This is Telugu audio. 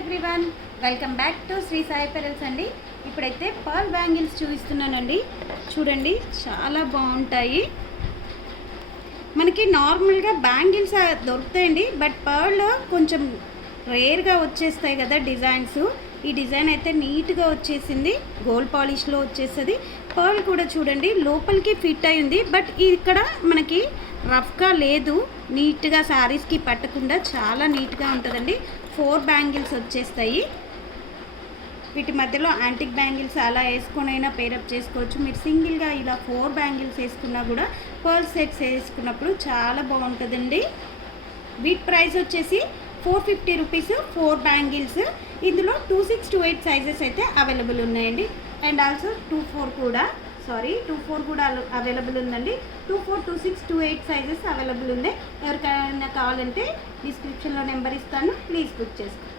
Everyone, welcome back to Sri Sai pearls అండి. ఇప్పుడైతే పర్ల్ బ్యాంగిల్స్ చూపిస్తున్నానండి. చూడండి, చాలా బాగుంటాయి. మనకి నార్మల్గా బ్యాంగిల్స్ దొరుకుతాయండి, బట్ పర్ల్ కొంచెం రేర్గా వచ్చేస్తాయి కదా డిజైన్స్. ఈ డిజైన్ అయితే నీట్గా వచ్చేసింది, గోల్డ్ పాలిష్లో వచ్చేస్తుంది. పర్ల్ కూడా చూడండి లోపలికి ఫిట్ అయి ఉంది, బట్ ఇక్కడ మనకి రఫ్గా లేదు, నీట్గా శారీస్కి పట్టకుండా చాలా నీట్గా ఉంటుందండి. 4 బ్యాంగిల్స్ వచ్చేస్తాయి. వీటి మధ్యలో యాంటిక్ బ్యాంగిల్స్ అలా వేసుకొనైనా పేరప్ చేసుకోవచ్చు. మీరు సింగిల్గా ఇలా 4 బ్యాంగిల్స్ వేసుకున్నా కూడా పర్ల్ సెట్స్ వేసుకున్నప్పుడు చాలా బాగుంటుందండి. వీటి ప్రైస్ వచ్చేసి 450 రూపీస్ 4 బ్యాంగిల్స్. ఇందులో 26 to 8 సైజెస్ అయితే అవైలబుల్ ఉన్నాయండి. అండ్ ఆల్సో 24 కూడా అవైలబుల్ ఉందండి. 24, 26, 28 సైజెస్ అవైలబుల్ ఉన్నాయి. ఎవరికైనా కావాలంటే డిస్క్రిప్షన్లో నెంబర్ ఇస్తాను, ప్లీజ్ బుక్ చేసుకోండి.